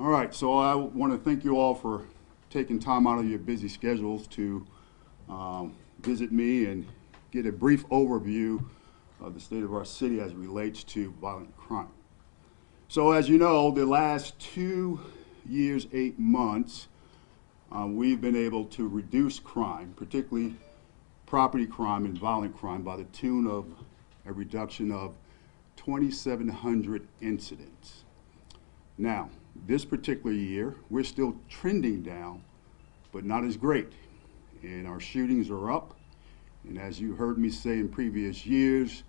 All right, so I want to thank you all for taking time out of your busy schedules to visit me and get a brief overview of the state of our city as it relates to violent crime. So as you know, the last 2 years, 8 months, we've been able to reduce crime, particularly property crime and violent crime, by the tune of a reduction of 2,700 incidents. Now, this particular year, we're still trending down, but not as great. And our shootings are up. And as you heard me say in previous years,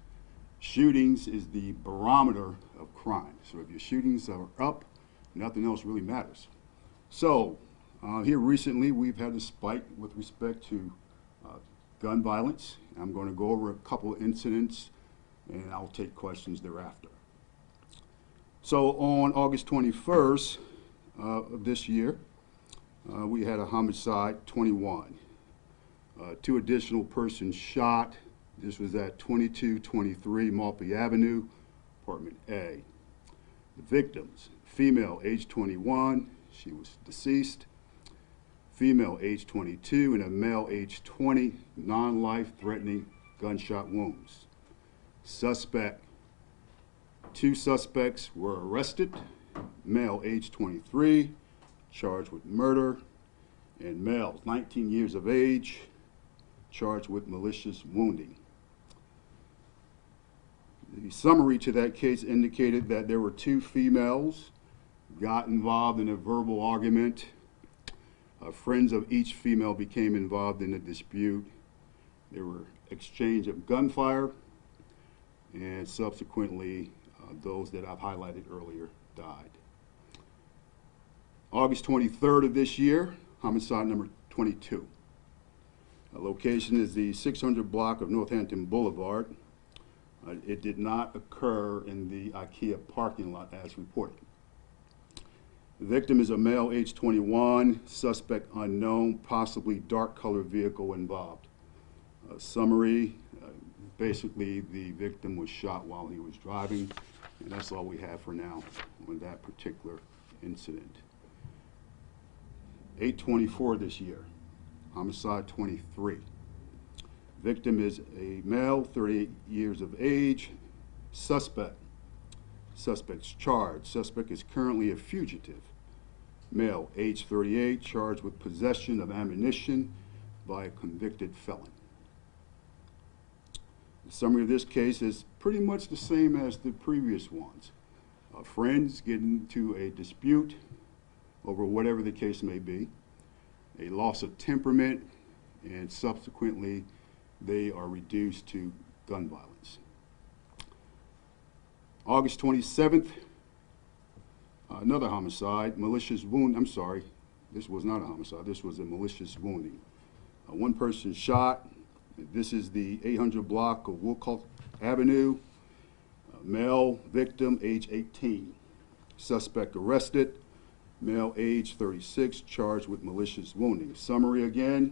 shootings is the barometer of crime. So if your shootings are up, nothing else really matters. So here recently, we've had a spike with respect to gun violence. I'm going to go over a couple of incidents, and I'll take questions thereafter. So on August 21st of this year, we had a homicide 21. 2 additional persons shot. This was at 2223 Maltby Avenue, apartment A. The victims, female age 21, she was deceased. Female age 22 and a male age 20, non-life threatening gunshot wounds. Suspect, 2 suspects were arrested, male age 23, charged with murder, and male 19 years of age, charged with malicious wounding. The summary to that case indicated that there were 2 females got involved in a verbal argument. Friends of each female became involved in a dispute. There were exchange of gunfire, and subsequently those that I've highlighted earlier died. August 23rd of this year, homicide number 22. Location is the 600 block of Northampton Boulevard. It did not occur in the IKEA parking lot as reported. The victim is a male age 21, suspect unknown, possibly dark colored vehicle involved. Summary, basically the victim was shot while he was driving, and that's all we have for now on that particular incident. 8/24 this year, homicide 23. Victim is a male, 38 years of age, suspect. Suspect's charged. Suspect is currently a fugitive. Male, age 38, charged with possession of ammunition by a convicted felon. The summary of this case is pretty much the same as the previous ones. Friends get into a dispute over whatever the case may be, a loss of temperament, and subsequently they are reduced to gun violence. August 27th, another homicide, malicious wound. I'm sorry, this was not a homicide, this was a malicious wounding. 1 person shot. This is the 800 block of Woolcock Avenue. Male victim, age 18. Suspect arrested. Male, age 36, charged with malicious wounding. Summary again,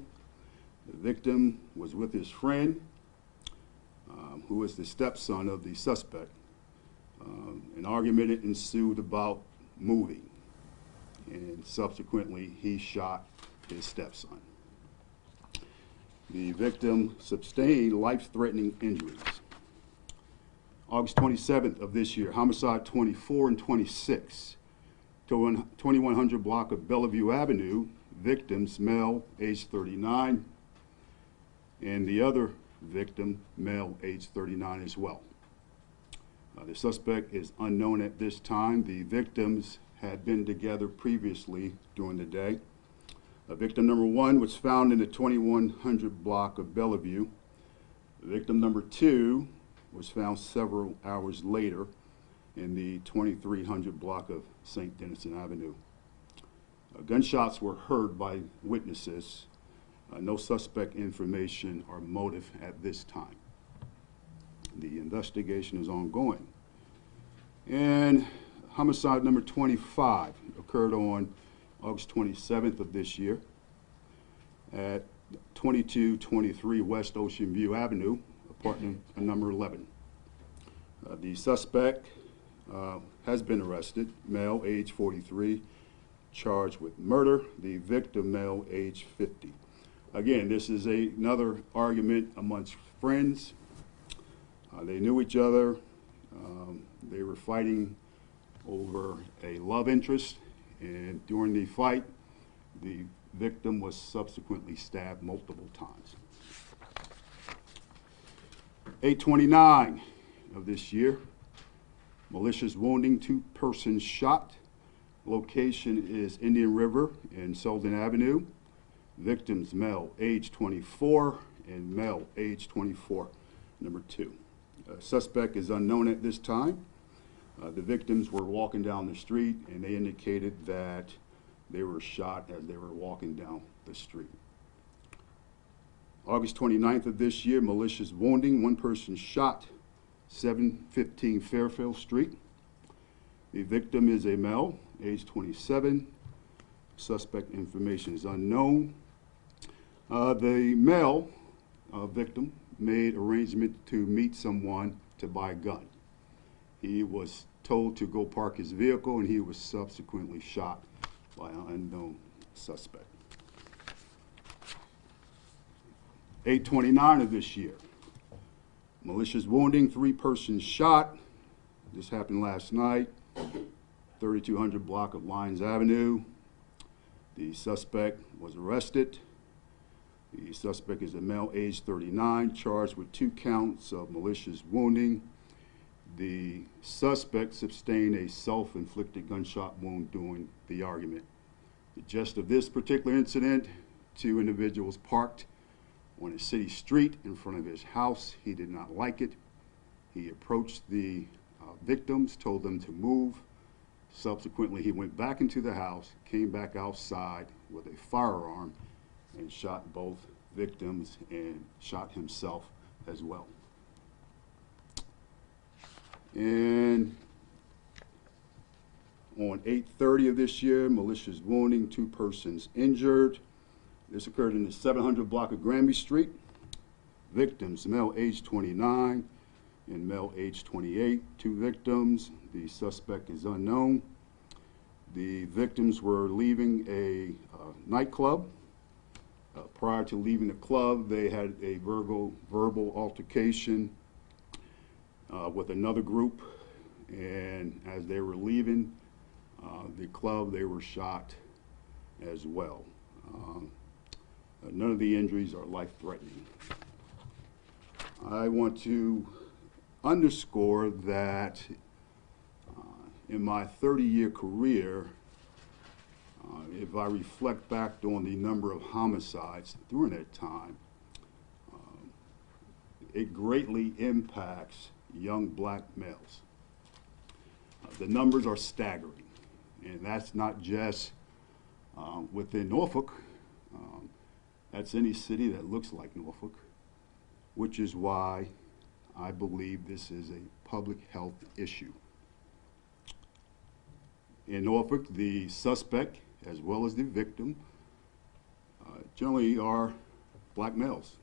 the victim was with his friend, who is the stepson of the suspect. An argument ensued about moving, and subsequently he shot his stepson. The victim sustained life-threatening injuries. August 27th of this year, homicide 24 and 26. 2100 block of Bellevue Avenue, victims, male, age 39, and the other victim, male, age 39 as well. The suspect is unknown at this time. The victims had been together previously during the day. Victim number 1 was found in the 2100 block of Bellevue. Victim number 2 was found several hours later in the 2300 block of St. Denison Avenue. Gunshots were heard by witnesses. No suspect information or motive at this time. The investigation is ongoing. And homicide number 25 occurred on August 27th of this year at 2223 West Ocean View Avenue, apartment number 11. The suspect has been arrested, male, age 43, charged with murder. The victim, male, age 50. Again, this is another argument amongst friends. They knew each other. They were fighting over a love interest, and during the fight, the victim was subsequently stabbed multiple times. 8/29 of this year, malicious wounding, 2 persons shot. Location is Indian River and Selden Avenue. Victims, male, age 24, and male, age 24, number 2. Suspect is unknown at this time. The victims were walking down the street, and they indicated that they were shot as they were walking down the street. August 29th of this year, malicious wounding, 1 person shot, 715 Fairfield Street. The victim is a male, age 27. Suspect information is unknown. The male victim made arrangement to meet someone to buy a gun. He was told to go park his vehicle, and he was subsequently shot by an unknown suspect. 8/29 of this year, malicious wounding, 3 persons shot. This happened last night, 3200 block of Lyons Avenue. The suspect was arrested. The suspect is a male, age 39, charged with 2 counts of malicious wounding. The suspect sustained a self-inflicted gunshot wound during the argument. The gist of this particular incident, 2 individuals parked on a city street in front of his house. He did not like it. He approached the victims, told them to move. Subsequently, he went back into the house, came back outside with a firearm, and shot both victims and shot himself as well. And on 8/30 of this year, malicious wounding, 2 persons injured. This occurred in the 700 block of Granby Street. Victims, male, age 29 and male, age 28. 2 victims. The suspect is unknown. The victims were leaving a nightclub. Prior to leaving the club, they had a verbal altercation with another group, and as they were leaving the club, they were shot as well. None of the injuries are life-threatening. I want to underscore that in my 30-year career, if I reflect back on the number of homicides during that time, it greatly impacts young black males. The numbers are staggering, and that's not just within Norfolk. That's any city that looks like Norfolk, which is why I believe this is a public health issue. In Norfolk, the suspect, as well as the victim, generally are black males.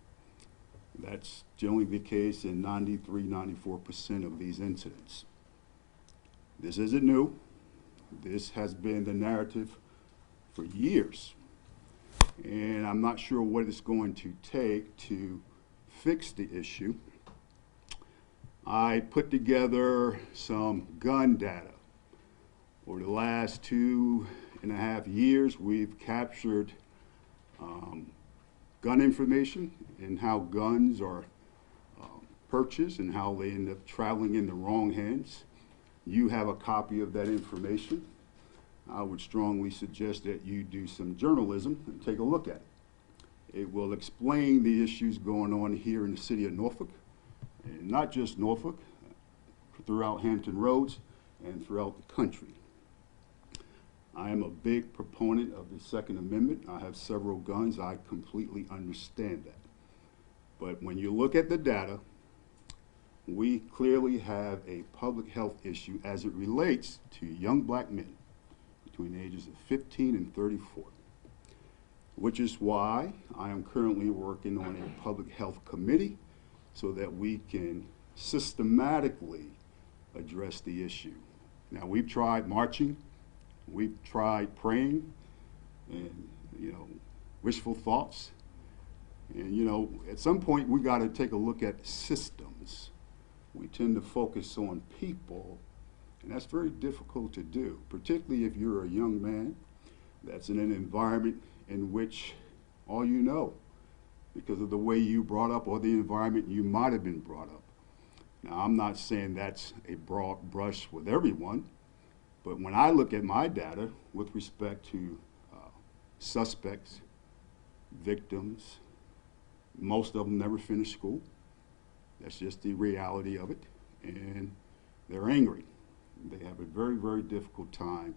That's generally the case in 93, 94% of these incidents. This isn't new. This has been the narrative for years. And I'm not sure what it's going to take to fix the issue. I put together some gun data. Over the last 2.5 years, we've captured gun information and how guns are purchased and how they end up traveling in the wrong hands. You have a copy of that information. I would strongly suggest that you do some journalism and take a look at it. It will explain the issues going on here in the city of Norfolk, and not just Norfolk, throughout Hampton Roads and throughout the country. I am a big proponent of the Second Amendment. I have several guns. I completely understand that. But when you look at the data, we clearly have a public health issue as it relates to young black men between the ages of 15 and 34, which is why I am currently working on a public health committee so that we can systematically address the issue. Now, we've tried marching, We've tried praying and, wishful thoughts. And, at some point, we got to take a look at systems. We tend to focus on people, and that's very difficult to do, particularly if you're a young man that's in an environment in which all you know, because of the way you brought up or the environment you might have been brought up. Now, I'm not saying that's a broad brush with everyone, but when I look at my data with respect to suspects, victims, most of them never finish school. That's just the reality of it. And they're angry. They have a very, very difficult time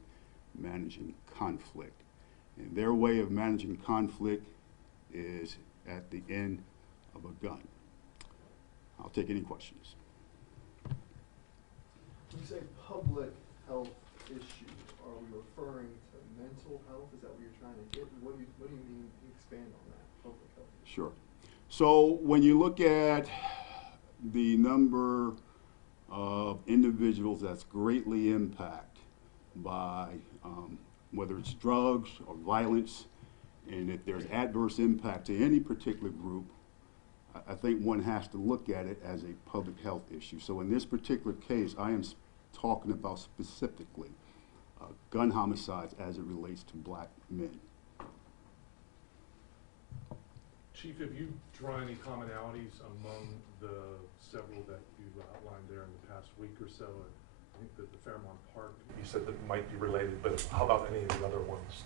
managing conflict. And their way of managing conflict is at the end of a gun. I'll take any questions. When you say public health issue, are we referring to mental health? Is that what you're trying to get? What do you mean? Expand on that, public health issue. Sure. So when you look at the number of individuals that's greatly impacted by whether it's drugs or violence, and if there's adverse impact to any particular group, I think one has to look at it as a public health issue. So in this particular case, I am talking about specifically gun homicides as it relates to black men. Chief, have you drawn any commonalities among the several that you've outlined there in the past week or so? I think that the Fairmont Park, you said that might be related, but how about any of the other ones?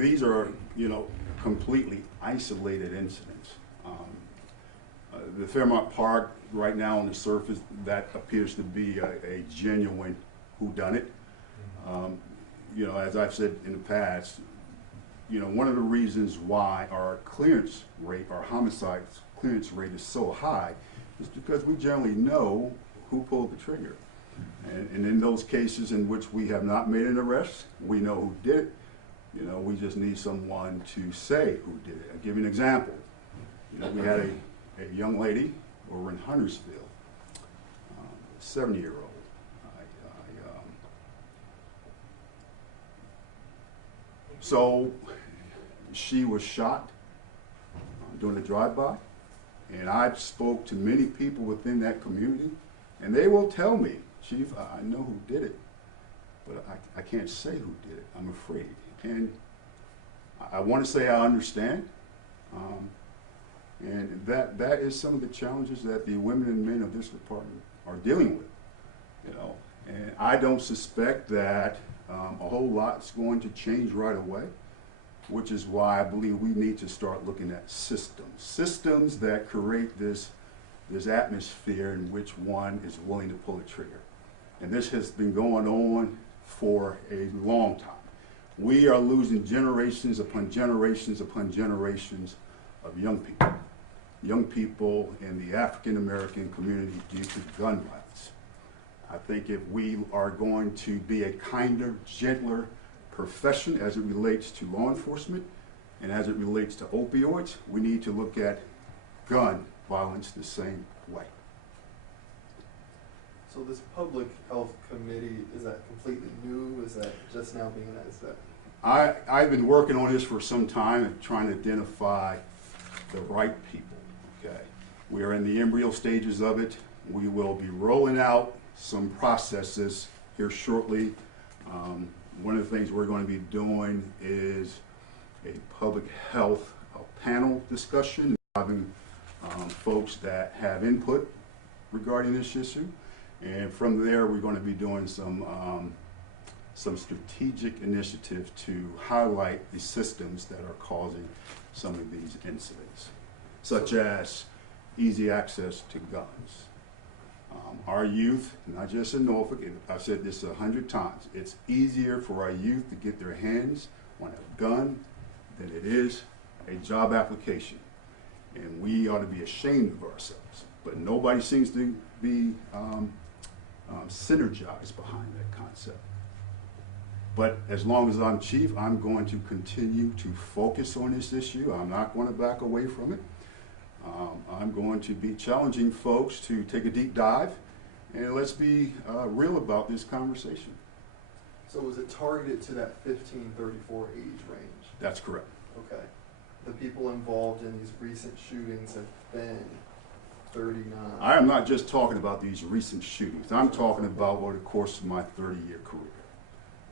These are, completely isolated incidents. The Fairmont Park, right now on the surface, that appears to be a genuine whodunit. As I've said in the past, one of the reasons why our clearance rate, our homicide clearance rate is so high is because we generally know who pulled the trigger. And in those cases in which we have not made an arrest, we know who did it. We just need someone to say who did it. I'll give you an example. We had a young lady over in Huntersville, 70-year-old. So she was shot during a drive-by, and I've spoke to many people within that community, and they will tell me, Chief, I know who did it, but I can't say who did it. I'm afraid. And I want to say I understand, and that is some of the challenges that the women and men of this department are dealing with. And I don't suspect that a whole lot's going to change right away, which is why I believe we need to start looking at systems that create this atmosphere in which one is willing to pull a trigger. And this has been going on for a long time. We are losing generations upon generations upon generations of young people in the African American community due to gun violence. I think if we are going to be a kinder, gentler profession as it relates to law enforcement and as it relates to opioids, we need to look at gun violence the same way. So this public health committee, is that completely new? Is that just now being announced? I've been working on this for some time and trying to identify the right people, okay? We are in the embryo stages of it. We will be rolling out some processes here shortly. One of the things we're going to be doing is a public health panel discussion, having folks that have input regarding this issue. And from there, we're going to be doing some strategic initiatives to highlight the systems that are causing some of these incidents, such as easy access to guns. Our youth, not just in Norfolk, I've said this 100 times, it's easier for our youth to get their hands on a gun than it is a job application. And we ought to be ashamed of ourselves. But nobody seems to be synergized behind that concept. But as long as I'm chief, I'm going to continue to focus on this issue. I'm not going to back away from it. I'm going to be challenging folks to take a deep dive, and let's be real about this conversation. So was it targeted to that 15-34 age range? That's correct. Okay. The people involved in these recent shootings have been 39. I am not just talking about these recent shootings. I'm talking about over the course of my 30-year career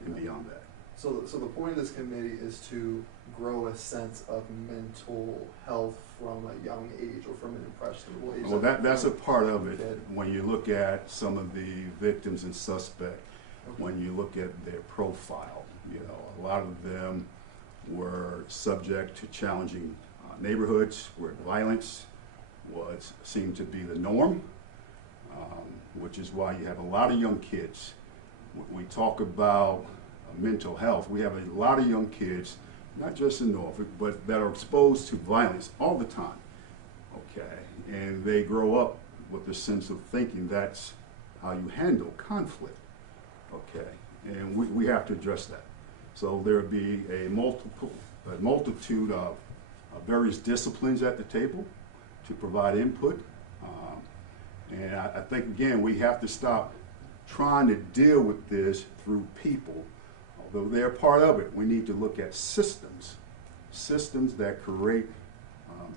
and beyond that. So the point of this committee is to grow a sense of mental health from a young age or from an impressionable age. Well, that's a part of it. Kid. When you look at some of the victims and suspects, Okay. when you look at their profile, you know, a lot of them were subject to challenging neighborhoods where violence seemed to be the norm, which is why you have a lot of young kids. When we talk about mental health, we have a lot of young kids, not just in Norfolk, but that are exposed to violence all the time, okay? And they grow up with the sense of thinking that's how you handle conflict, okay? And we have to address that. So there will be a multitude of various disciplines at the table to provide input. And I think, again, we have to stop trying to deal with this through people. Although they're part of it, we need to look at systems that create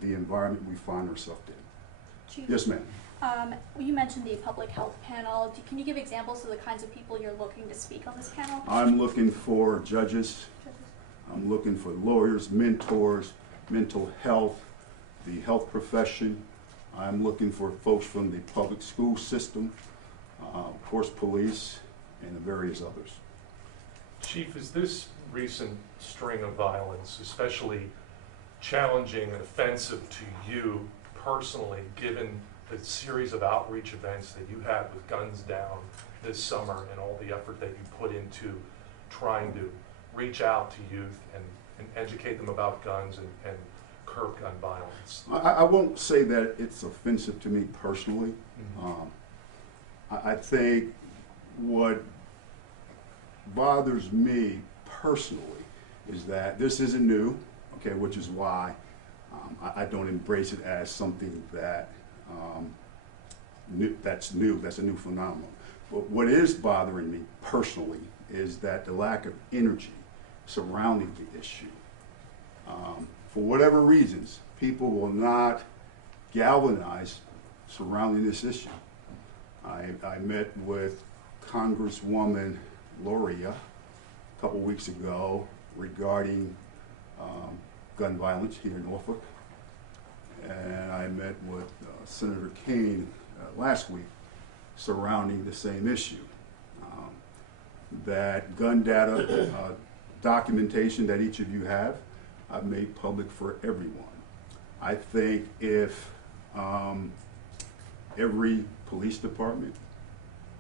the environment we find ourselves in. Chief, Yes, ma'am. you mentioned the public health panel. Can you give examples of the kinds of people you're looking to speak on this panel? I'm looking for judges. I'm looking for lawyers, mentors, mental health, the health profession. I'm looking for folks from the public school system, of course, police, and the various others. Chief, is this recent string of violence especially challenging and offensive to you personally, given the series of outreach events that you had with Guns Down this summer and all the effort that you put into trying to reach out to youth and educate them about guns and curb gun violence? I won't say that it's offensive to me personally. I think what bothers me personally is that this isn't new, okay, which is why I don't embrace it as something that that's new, that's a new phenomenon. But what is bothering me personally is that the lack of energy surrounding the issue. For whatever reasons, people will not galvanize surrounding this issue. I met with Congresswoman Loria a couple weeks ago regarding gun violence here in Norfolk, and I met with Senator Kane last week surrounding the same issue. That gun data documentation that each of you have, I've made public for everyone. I think if every police department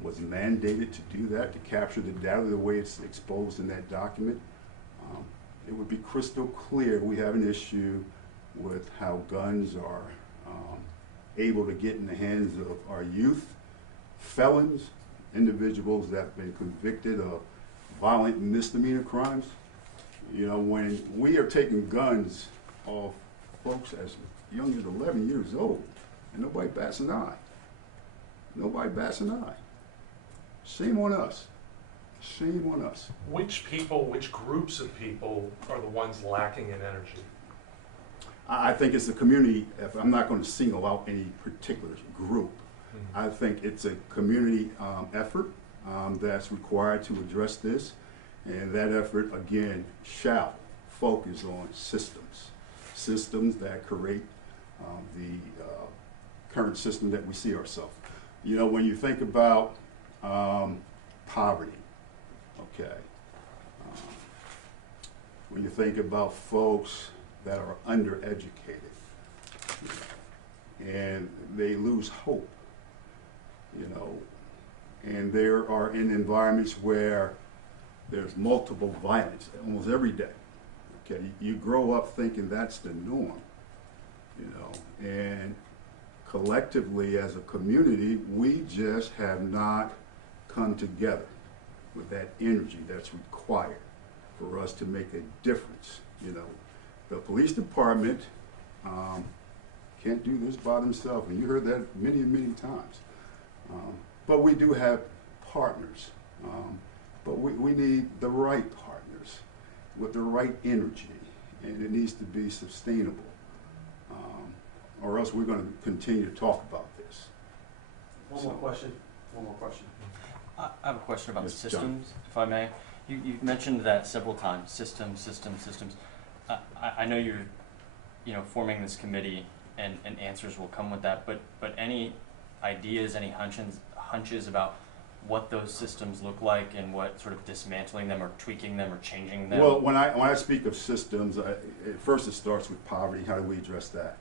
was mandated to do that, to capture the data the way it's exposed in that document, it would be crystal clear we have an issue with how guns are able to get in the hands of our youth, felons, individuals that have been convicted of violent misdemeanor crimes. You know, when we are taking guns off folks as young as 11 years old, and nobody bats an eye. Nobody bats an eye. Shame on us. Shame on us. Which people, which groups of people are the ones lacking in energy? I think it's a community. I'm not going to single out any particular group. I think it's a community effort that's required to address this, and that effort, again, shall focus on systems that create the current system that we see ourselves. You know, when you think about poverty, okay, when you think about folks that are undereducated, and they lose hope, you know, and there are in environments where there's multiple violence almost every day. Okay, you grow up thinking that's the norm, you know, and collectively as a community, we just have not come together with that energy that's required for us to make a difference. You know, the police department can't do this by themselves, and you heard that many, many times. But we do have partners But we need the right partners with the right energy, and it needs to be sustainable. Or else we're going to continue to talk about this. One more question. I have a question about the Yes, John. systems, if I may. You've mentioned that several times, systems. I know you're, forming this committee and answers will come with that, but any ideas, any hunches about what those systems look like and what sort of dismantling them or tweaking them or changing them? Well, when I speak of systems, first it starts with poverty. How do we address that?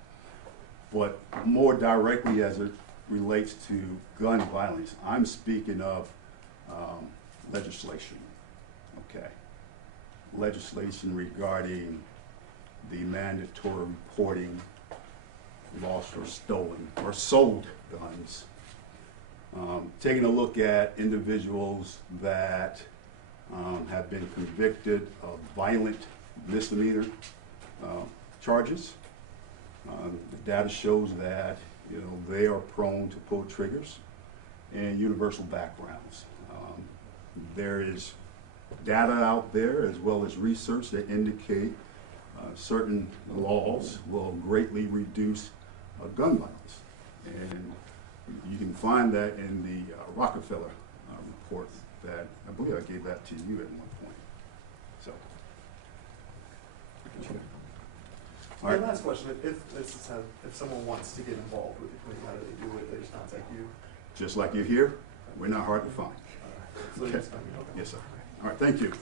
But more directly as it relates to gun violence, I'm speaking of legislation, okay? Legislation regarding the mandatory reporting lost or stolen or sold guns. Taking a look at individuals that have been convicted of violent misdemeanor charges. The data shows that they are prone to pull triggers and universal backgrounds. There is data out there as well as research that indicate certain laws will greatly reduce gun violence. And you can find that in the Rockefeller report that I believe I gave that to you at one point. So. All right. And last question, if someone wants to get involved with the committee, how do they do it? They just contact you? Just like you're here, we're not hard to find. So they Okay. just find you. Okay. Yes, sir. All right, thank you.